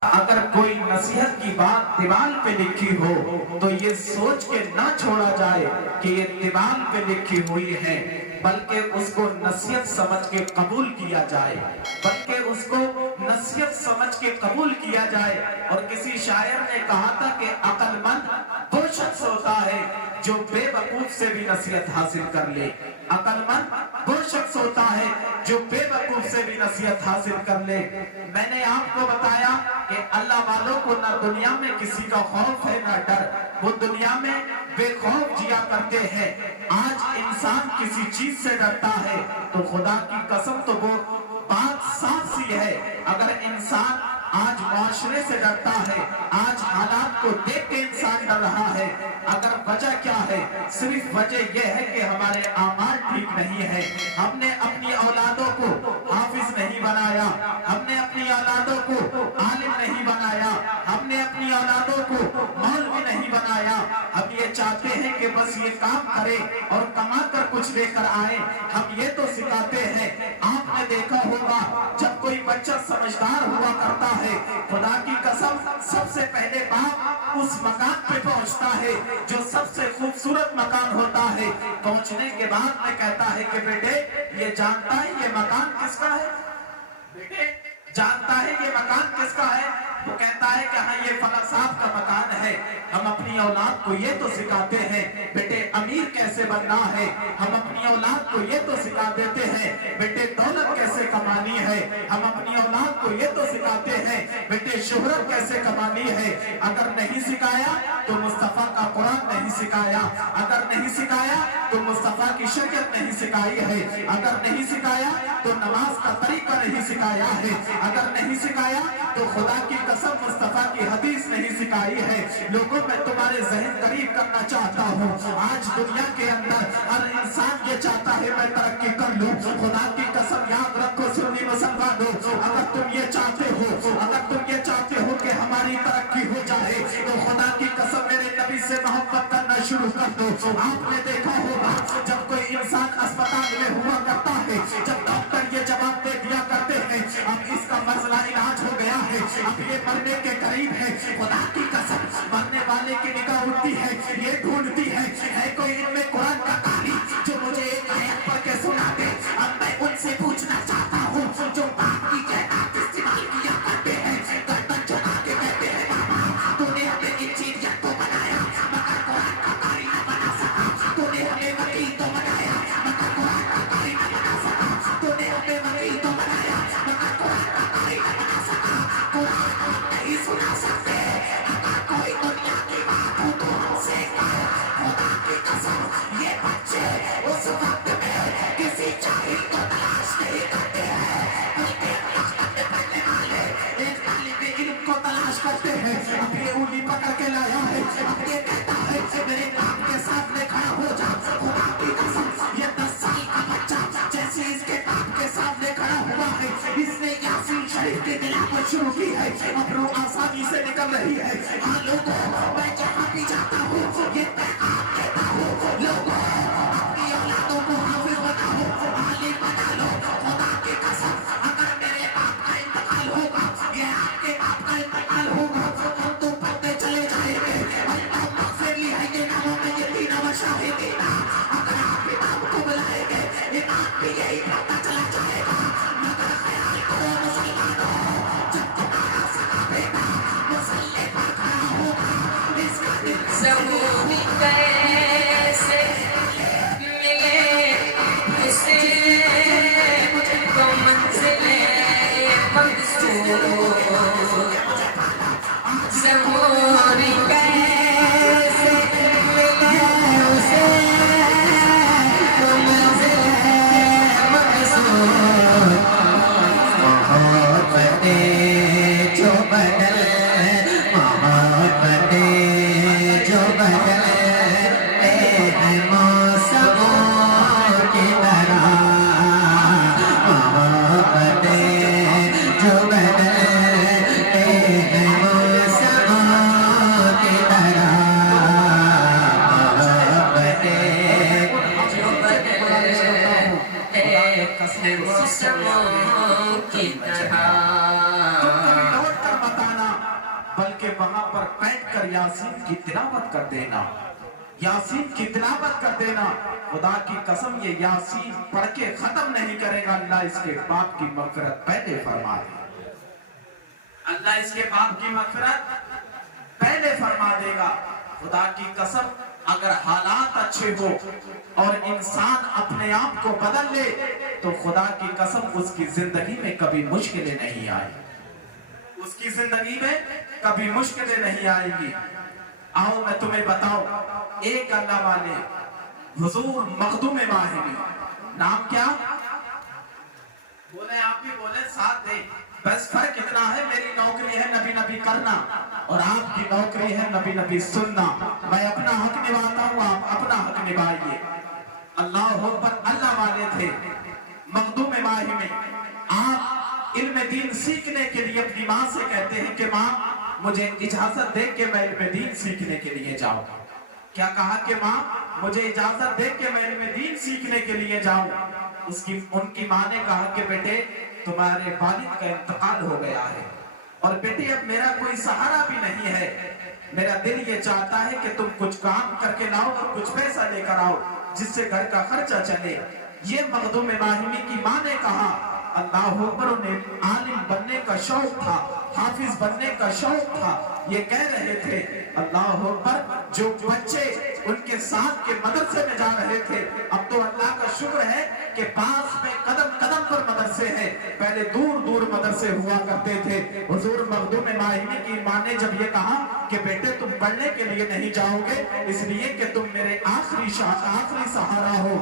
اگر کوئی نصیحت کی بات دیوال پہ لکھی ہو تو یہ سوچ کے نہ چھوڑا جائے کہ یہ دیوال پہ لکھی ہوئی ہے، بلکہ اس کو نصیحت سمجھ کے قبول کیا جائے، اور کسی شاعر نے کہا تھا کہ عقل مند وہ شخص ہوتا ہے جو بے وقوف سے بھی نصیحت حاصل کر لے۔ عقل مند وہ شخص ہوتا ہے جو بے وقوف سے بھی نصیحت حاصل کر لے۔ میں نے آپ کو بتایا کہ اللہ والوں کو نہ دنیا میں کسی کا خوف ہے نہ ڈر، وہ دنیا میں بے خوف جیا کرتے ہیں۔ آج انسان کسی چیز سے ڈرتا ہے تو خدا کی قسم تو وہ بات صاف سی ہے، اگر انسان آج معاشرے سے ڈرتا ہے، آج حالات کو دیکھ کے انسان ڈر رہا ہے، اگر وجہ کیا ہے؟ صرف وجہ یہ ہے کہ ہمارے اعمال ٹھیک نہیں ہے۔ ہم نے اپنی اولادوں کو حافظ نہیں بنایا، ہم نے اپنی اولادوں کو عالم نہیں بنایا، ہم نے اپنی اولادوں کو مولوی نہیں بنایا۔ ہم یہ چاہتے ہیں کہ بس یہ کام کرے اور کما کر کچھ لے کر آئے، ہم یہ تو سکھاتے ہیں۔ آپ نے دیکھا ہوگا جب کوئی بچہ سمجھدار ہوا کرتا ہے، خدا کی قسم سب سے پہلے باپ اس مکان پہ پہنچتا ہے جو سب سے خوبصورت مکان ہوتا ہے۔ پہنچنے کے بعد میں کہتا ہے کہ بیٹے یہ جانتا ہے یہ مکان کس کا ہے؟ بیٹے جانتا ہے یہ مکان کس کا ہے؟ وہ کہتا ہے کہ ہاں یہ فلاں صاحب کا مکان ہے۔ ہم اپنی اولاد کو یہ تو سکھاتے ہیں بیٹے امیر کیسے بننا ہے، ہم اپنی اولاد کو یہ تو سکھا دیتے ہیں بیٹے دولت کیسے کمانی ہے، ہم اپنی اولاد کو یہ تو سکھاتے ہیں بیٹے شہرت کیسے کمانی ہے۔ اگر نہیں سکھایا تو مصطفیٰ کا قرآن نہیں سکھایا، اگر نہیں سکھایا تو مصطفیٰ کی شریعت نہیں سکھائی ہے، اگر نہیں سکھایا تو نماز کا طریقہ نہیں سکھایا ہے، اگر نہیں سکھایا تو خدا کی قسم مصطفیٰ کی حدیث نہیں سکھائی ہے۔ لوگوں میں تمہارے ذہن قریب کرنا چاہتا ہوں، آج دنیا کے اندر ہر انسان یہ چاہتا ہے میں ترقی کر لوں۔ خدا کی قسم یاد رکھو سنی مسلمانوں، اگر تم یہ چاہتے ہو کہ ہماری ترقی ہو جائے تو خدا کی قسم میرے نبی سے محبت کرنا شروع کر دو۔ آپ نے دیکھا ہوگا جب کوئی انسان اسپتال میں ہوا کرتا ہے، جب ڈاکٹر یہ جواب دے دیا کرتے ہیں اب اس کا مسئلہ علاج ہو گیا ہے، اب یہ مرنے کے قریب ہے، خدا کی قسم مرنے والے کی نگاہ اٹھتی ہے، یہ ڈھونڈتی ہے کوئی ان میں قرآن کا قاری جو مجھے ایک آیت پڑھ کے سنا دے۔ اب میں ان سے پوچھنا چاہتا ہوں جو باپ کی جائیداد استعمال کیا کرتے ہیں، گردن جھکا کے کہتے ہیں بابا تو نے ہمیں انجینئر تو بنایا مگر قرآن کا قاری نہ بنا سکا، تو نے ہمیں وکیل تو بنایا مگر قرآن کا قاری نہ بنا سکا، تو نے ہمیں وکیل تو بنایا مگر قرآن کا قاری نہ بنا سکا۔ قرآن ہم نہیں سنا سکتے، اگر کوئی دنیا کی بات ہو تو ہم سے کہے۔ خدا کی قسم یہ بچے اس وقت میں کسی جاہل کو تلاش نہیں کرتے ہیں بلکہ طاقت میں پڑھنے والے ایک طالب علم کو تلاش کرتے ہیں۔ اب یہ انگلی پکڑ کے لایا ہے، اب یہ کہتا ہے میرے باپ کے سامنے کھڑا ہو جا۔ خدا کی قسم یہ 10 سال کا بچہ جیسے اس کے باپ کے سامنے کھڑا ہوا ہے، اس نے یاسین شریف کی تلاوت شروع کی ہے، اب روح آسانی سے نکل رہی ہے۔ ہاں لوگوں میں جہاں بھی جاتا ہوں یہ پیغام کہتا ہوں، لوگوں اپنی اولادوں کو حافظ بناؤ، عالم بنا لو۔ خدا کی قسم اگر میرے باپ کا انتقال ہوگا یہ آپ کے باپ کا انتقال ہوگا ہم تو پڑھتے چلے جائیں گے۔ اللہم اغفر لی حینا ومیتنا وشاہدینا، اگر آپ امام کو بلائیں گے امام بھی یہی پڑھتا چلا جائے گا، مگر خیال کرو مسلمانوں جب تمہارا سگا بیٹا مصلی پر کھڑا ہوگا اس کا دل زبونی کیسے ملے اسے مجھے کو منزل مقصود، زبونی کیسے ملے اسے کو منزل مقصود، محبت جو بدل محبت جو بدل कभी मत चलना, तुम कभी लौट कर मत आना, बल्कि वहां पर बैठ कर यासीन की तिलावत कर देना, यासीन की तिलावत कर देना। खुदा की कसम ये यासीन पढ़ के खत्म नहीं करेगा, अल्लाह इसके बाप की मग़फ़िरत पहले फरमा देगा, अल्लाह इसके बाप की मग़फ़िरत पहले फरमा देगा। खुदा की कसम अगर हालात अच्छे हो और इंसान अपने आप को बदल ले तो खुदा की कसम उसकी जिंदगी में कभी मुश्किलें नहीं आएगी, उसकी जिंदगी में कभी मुश्किलें नहीं आएगी। आओ मैं तुम्हें बताऊं, एक अल्लाह वाले हुजूर मखदूम माहिमी, नाम क्या बोले, आप भी बोले, साथ दे। बस फर्क इतना है, मेरी नौकरी है नबी नबी करना और आपकी नौकरी है नबी नबी सुनना। मैं अपना हक निभाता हूँ, आप अपना हक निभाइए। अल्लाह अकबर, अल्लाह वाले थे मखदूम माहिमी। आप इल्म दीन सीखने के लिए अपनी माँ से कहते हैं कि माँ मुझे इजाजत दे के मैं इल्म दीन सीखने के लिए जाऊं। क्या कहा कि माँ मुझे इजाजत दे के मैं इल्म दीन सीखने के लिए जाऊं। उनकी माँ ने कहा कि बेटे तुम्हारे वालिद का इंतकाल हो गया है और बेटे अब मेरा कोई सहारा भी नहीं है, मेरा दिल ये चाहता है कि तुम कुछ काम करके लाओ और कुछ पैसा लेकर आओ जिससे घर का खर्चा चले। ये मखदूम माहिमी की माँ ने कहा। अल्लाह अकबर, उन्हें आलिम बनने का शौक था, हाफिज बनने का शौक था। ये कह रहे थे अल्लाह अकबर, जो बच्चे उनके साथ के मदरसे में जा रहे थे, अब तो अल्लाह का शुक्र है कि पास में कदम कदम पर मदरसे हैं, पहले दूर दूर मदरसे हुआ करते थे। हुजूर मखदूम माहिमी की माँ ने जब ये कहा कि बेटे तुम पढ़ने के लिए नहीं जाओगे इसलिए कि तुम मेरे आखिरी सहारा हो,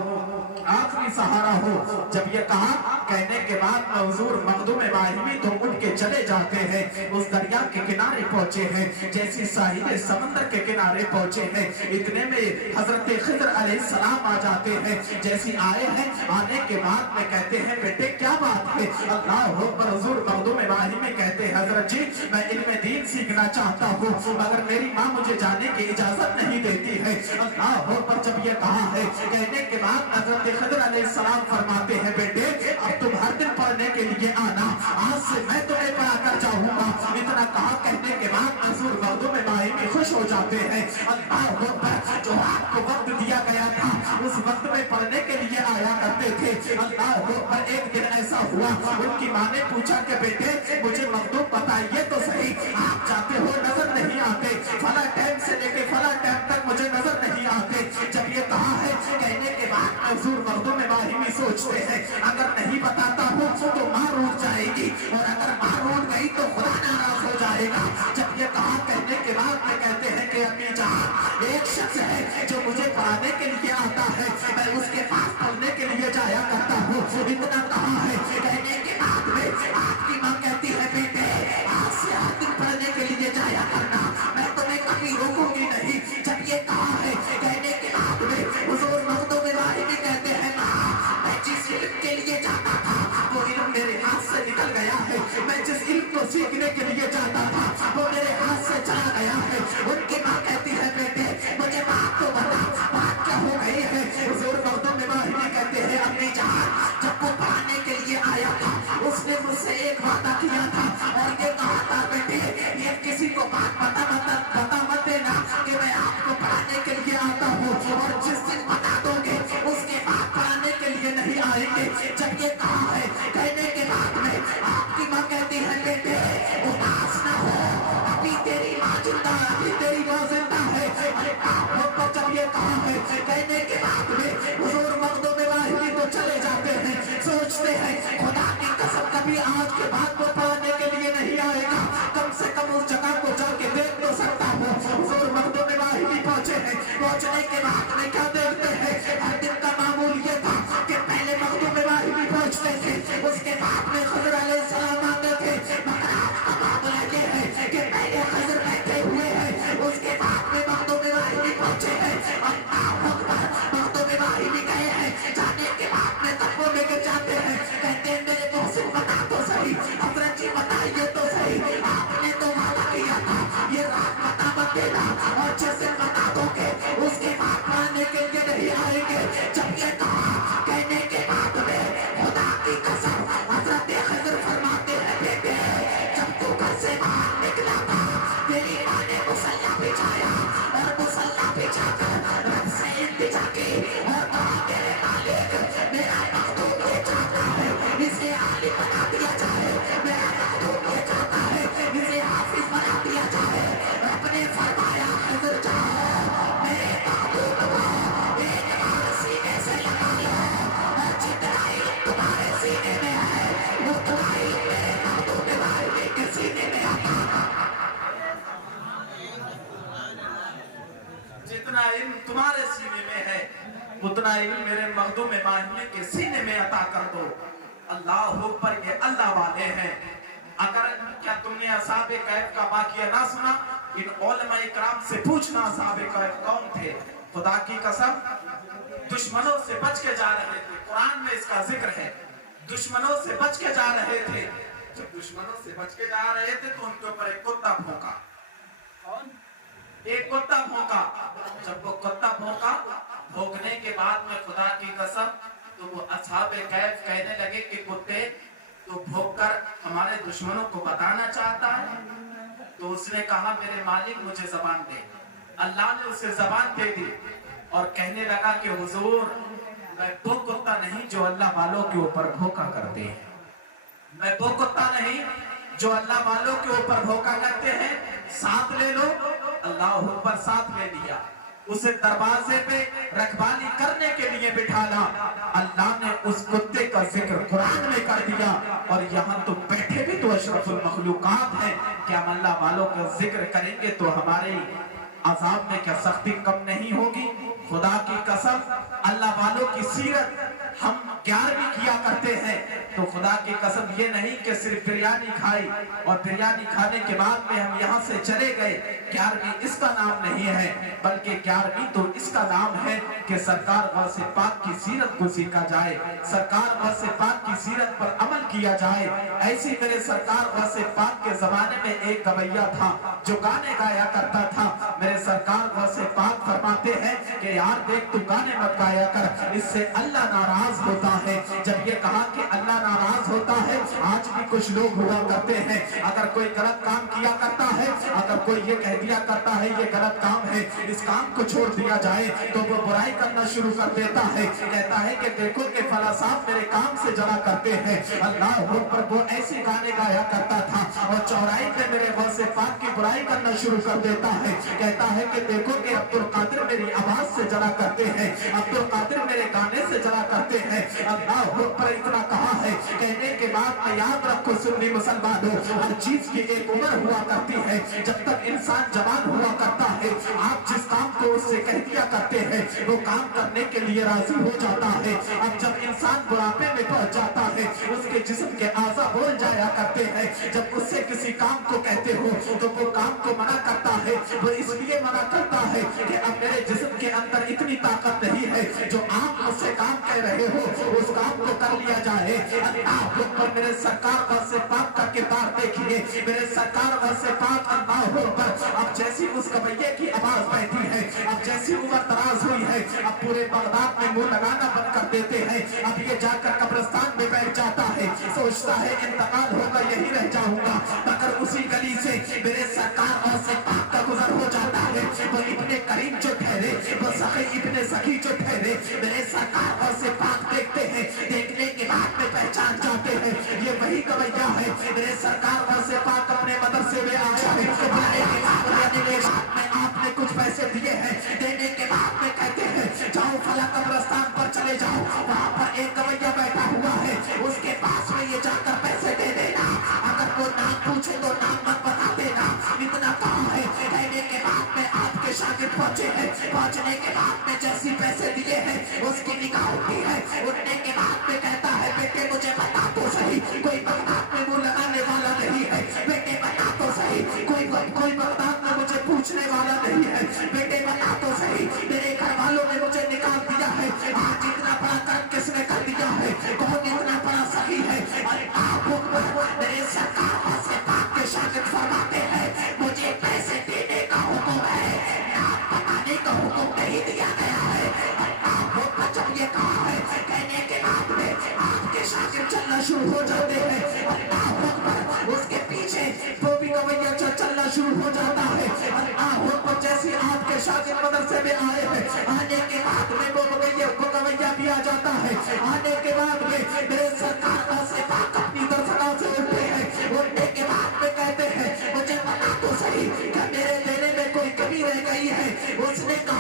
आखिरी सहारा हो, जब ये कहा कहने के बाद हुजूर मखदूम माहिमी तो उठ के चले जाते हैं, उस दरिया के किनारे पहुंचे हैं, जैसी साहिल समंदर के किनारे पहुंचे हैं, इतने में हजरत खिज़र अलैहिस्सलाम आ जाते हैं। जैसी आए हैं, आने के बाद में कहते हैं बेटे क्या बात है। अल्लाह अकबर, हुजूर मखदूम माहिमी कहते हैं हजरत जी मैं इल्म दीन सीखना चाहता हूँ मगर मेरी माँ मुझे जाने की इजाजत नहीं देती है। अल्लाह अकबर, जब ये कहा है कहने के बाद हजरत खिज़र अलैहिस्सलाम फरमाते हैं बेटे अब तुम हर दिन पढ़ने के लिए आना, आज से मैं तुम्हें पढ़ा कर जाऊंगा। इतना कहा कहने के बाद हुजूर मखदूम माहिमी खुश हो जाते हैं। अल्लाह अकबर, जो आपको वक्त दिया गया था उस वक्त में पढ़ने के लिए आया करते थे। अल्लाह अकबर, एक दिन ऐसा हुआ उनकी माँ ने पूछा कि बेटे मुझे मखदूम बताइए तो सही, आप जाते हो नजर नहीं आते, फला टाइम से लेके फला टाइम तक मुझे नजर नहीं आते। जब ये कहा है कहने के बाद हुजूर मखदूम माहिमी सोचते हैं अगर नहीं बताता हूँ तो माँ रूठ जाएगी और अगर माँ रूठ गई तो खुदा नाराज हो जाएगा। जब ये कहा कहने के बाद में कहते हैं कि अम्मी जान एक शख्स है जो मुझे पढ़ाने के लिए आता है, मैं उसके पास पढ़ने के लिए जाया करता हूँ। इतना कहा है कहने के बाद में आपकी माँ कहती है बेटे आज से हर दिन पढ़ने के लिए जाया करना, मैं तुम्हें कभी रोकूंगी नहीं। जब ये कहा है कहने के बाद में हुजूर मखदूम माहिमी कहते हैं मैं जिस इल्म के लिए जाता था वो इल्म मेरे हाथ से निकल गया है, मैं जिस इल्म को सीखने के लिए जाता था वो मेरे हाथ से चला गया है। उनकी माँ कहती है बेटे मुझे बात तो बता, बात क्या हो गई है। हुजूर मखदूम माहिमी कहते हैं अम्मी जान जब वो पढ़ाने के लिए आया था उसने मुझसे एक वादा किया था और ये कहा था बेटे ये किसी को बात बता मत देना कि मैं आपको पढ़ाने के लिए आता हूँ और जिस दिन बता दोगे उसके बाद पढ़ाने के लिए नहीं आएंगे। जब ये कहा है कहने के बाद में आपकी माँ कहती है बेटे उदास न हो, अभी तेरी माँ जिंदा, अभी तेरी माँ जिंदा है। जब ये कहा है कहने के बाद में हुजूर मखदूम माहिमी तो चले जाते हैं, सोचते हैं खुदा की कसम कभी आज के बाद वो पढ़ाने के लिए नहीं आएगा, कम से कम उस जगह को जाके देख तो सकता हूँ। हुजूर मखदूम माहिमी पहुंचे हैं, पहुंचने के बाद में क्या देखते हैं हर दिन का मामूल ये था कि पहले मखदूम माहिमी पहुंचते थे उसके बाद में खिज़र अलैहिस्सलाम आते थे, मगर आज का मामला ये है कि पहले खिज़र बैठे हुए हैं उसके बाद में मखदूम माहिमी पहुंचे हैं। अल्लाह अकबर, मखदूम माहिमी गए हैं, जाने के बाद में तब वो लेकर जाते हैं, कहते हैं मेरे मोहसिन बता तो सही, हजरत जी बताइए तो सही, आपने तो वादा किया था ये रात बता मत देना और जिस दिन बता दोगे उसके बाद पढ़ाने के लिए नहीं आएंगे। जब ये कहा कहने के बाद में खुदा की कसम हजरत खिज़र फरमा बिछा कर रब से इल्तिजा की और कहा मेरे मालिक मेरा मखदूम ये चाहता है इसे आलिम बना दिया जाए, मेरा मखदूम ये चाहता है इसे हाफिज बना दिया जाए। रब ने फरमाया हजर जाओ मेरे महबूब को एक बार सीने से लगा लो और जितना इल्म तुम्हारे सीने में है वो तुम्हारा इल्म मेरे महबूब वाले के सीने में आता है। जितना इल्म तुम्हारे सीने में है उतना इल्म मेरे मखदूम माहिर के सीने में अता कर दो। अल्लाह पर ये अल्लाह वाले हैं। अगर क्या तुमने असहाबे कैफ का वाकया ना सुना? इन उलमा इकराम से पूछना असहाबे कैफ कौन थे। खुदा की कसम दुश्मनों से बच के जा रहे थे, कुरान में इसका जिक्र है। दुश्मनों से बच के जा रहे थे। जब दुश्मनों से बच के जा रहे थे तो उनके ऊपर एक कुत्ता भौंका। कौन? एक कुत्ता भौंका। जब वो कुत्ता भौंका, भौंकने के बाद में खुदा की कसम तो वो असहाबे कैफ कहने लगे कि कुत्ते तो भौंककर हमारे दुश्मनों को बताना चाहता है। तो उसने कहा मेरे मालिक मुझे जबान दे। अल्लाह ने उसे जबान दे दी और कहने लगा कि हुजूर मैं वो कुत्ता नहीं जो अल्लाह वालों के ऊपर भौंका करते हैं, मैं वो कुत्ता नहीं जो अल्लाह वालों के ऊपर भौंका करते हैं। साथ ले लो। अल्लाह पर साथ ले लिया, उसे दरवाजे पे रखवाली करने के लिए बिठाला। अल्लाह ने उस कुत्ते का जिक्र कुरान में कर दिया। और यहाँ तो बैठे भी तो अशरफुल मखलूकात हैं, क्या अल्लाह वालों का जिक्र करेंगे तो हमारे अजाब में क्या सख्ती कम नहीं होगी? खुदा की कसम अल्लाह वालों की सीरत हम 11वीं किया करते हैं तो खुदा की कसम ये नहीं कि सिर्फ बिरयानी खाई और बिरयानी खाने के बाद में हम यहाँ से चले गए। 11वीं इसका नाम नहीं है, बल्कि 11वीं तो इसका नाम है कि सरकार वसे पाक की सीरत को सीखा जाए, सरकार वसे पाक की सीरत पर अमल किया जाए। ऐसी मेरे सरकार वसे पाक के जमाने में एक गवैया था जो गाने गाया करता था। मेरे सरकार वसे पाक फरमाते हैं कि यार देख तू गाने मत गाया कर, इससे अल्लाह नाराज होता है। जब ये कहा कि अल्लाह नाराज होता है, आज भी कुछ लोग हुआ करते हैं, अगर कोई गलत काम किया करता है, अगर कोई ये कह दिया करता है ये गलत काम है, इस काम को छोड़ दिया जाए, तो वो बुराई करना शुरू कर देता है। कहता है कि देखो कि फला साहब मेरे काम से जरा करते हैं। अल्लाह पर वो ऐसे गाने गाया करता था और चौराहे पे मेरे गौसे पाक की बुराई करना शुरू कर देता है। कहता है कि देखो कि अब्दुल कादिर मेरी आवाज से जरा करते हैं, अब्दुल कादिर मेरे गाने से जरा करते हैं। अल्लाह पर इतना कहा है, कहने के बाद में याद रखो सुन्नी मुसलमानों, हर चीज की एक उम्र हुआ करती है। जब तक इंसान जवान हुआ करता है, आप जिस काम को उससे कह दिया करते हैं वो काम करने के लिए राजी हो जाता है। अब जब इंसान बुढ़ापे में पहुंच जाता है, उसके जिस्म के आज़ा बोल जाया करते हैं। जब उससे किसी काम को कहते हो तो वो काम को मना करता है। वो इसलिए मना करता है कि अब मेरे जिस्म के अंदर इतनी ताकत नहीं है जो आप मुझसे काम कह रहे हो उस काम को कर लिया जाए। अल्लाह पर मेरे सरकार वसे पाक का किरदार देखिए, मेरे सरकार वसे पाक अल्लाह पर अब जैसी उस कबैये की आवाज बैठी है, अब जैसी उम्र दराज हुई है, अब पूरे बगदाद में मुंह लगाना बंद कर देते हैं। अब ये जाकर कब्रिस्तान में बैठ जाता है, सोचता है इंतकाल होगा यही रह जाऊंगा, मगर उसी गली से मेरे सरकार वसे पाक का गुजर हो जाता है। वो इब्ने करीम जो ठहरे, वो सखी इब्ने सखी जो ठहरे, मेरे सरकार वसे पाक देखते हैं, देखने के बाद में पहचान जाते हैं ये वही कवैया है। मेरे सरकार वसे पाक अपने मदरसे में आया है, आपने कुछ पैसे दिए हैं, देने के बाद में कहते हैं जाओ फला कब्रिस्तान पर चले जाओ, वहाँ पर एक कवैया बैठा हुआ है, उसके पास में ये जाकर पैसे दे देना, अगर वो नाम पूछे तो नाम मत बता देना, इतना काम है। कहने के बाद में आपके शागिर्द पहुंचे हैं, पहुंचने के बाद में जैसी पैसे दिए हैं उसकी निगाह उठी है, उठने के बाद में कहता है बेटे मुझे बता तो सही, कोई बगदाद में मुंह लगाने वाला नहीं है, बेटे बता तो सही, कोई बगदाद में मुझे पूछने वाला नहीं है, बेटे बता तो सही, मेरे घर वालों ने मुझे निकाल दिया है, आज इतना बड़ा कर्म किसने कर दिया है, कौन इतना बड़ा सही है। अरे आप मेरे सरकार वसे पाक के शागिर्द फरमाते हैं मुझे पैसे देने का हुक्म है, नाम बताने का हुक्म नहीं दिया गया है। आप जब ये कहा है, कहने के बाद में आपके शागिर्द चलना शुरू हो जाते हैं। अल्लाह अकबर, उसके पीछे पीछे वो भी गवैया चलना शुरू हो जाता है। और आहों जैसे आपके शागिर्द मदरसे में आए हैं, आने के बाद में वो गवैया भी आ जाता है। आने के बाद में मेरे सरकार से पाक अपनी दरसगाह से उठते हैं। उठने के बाद में कहते हैं मुझे बता तो सही कि मेरे देने में कोई कमी रह गई है। उसने कहा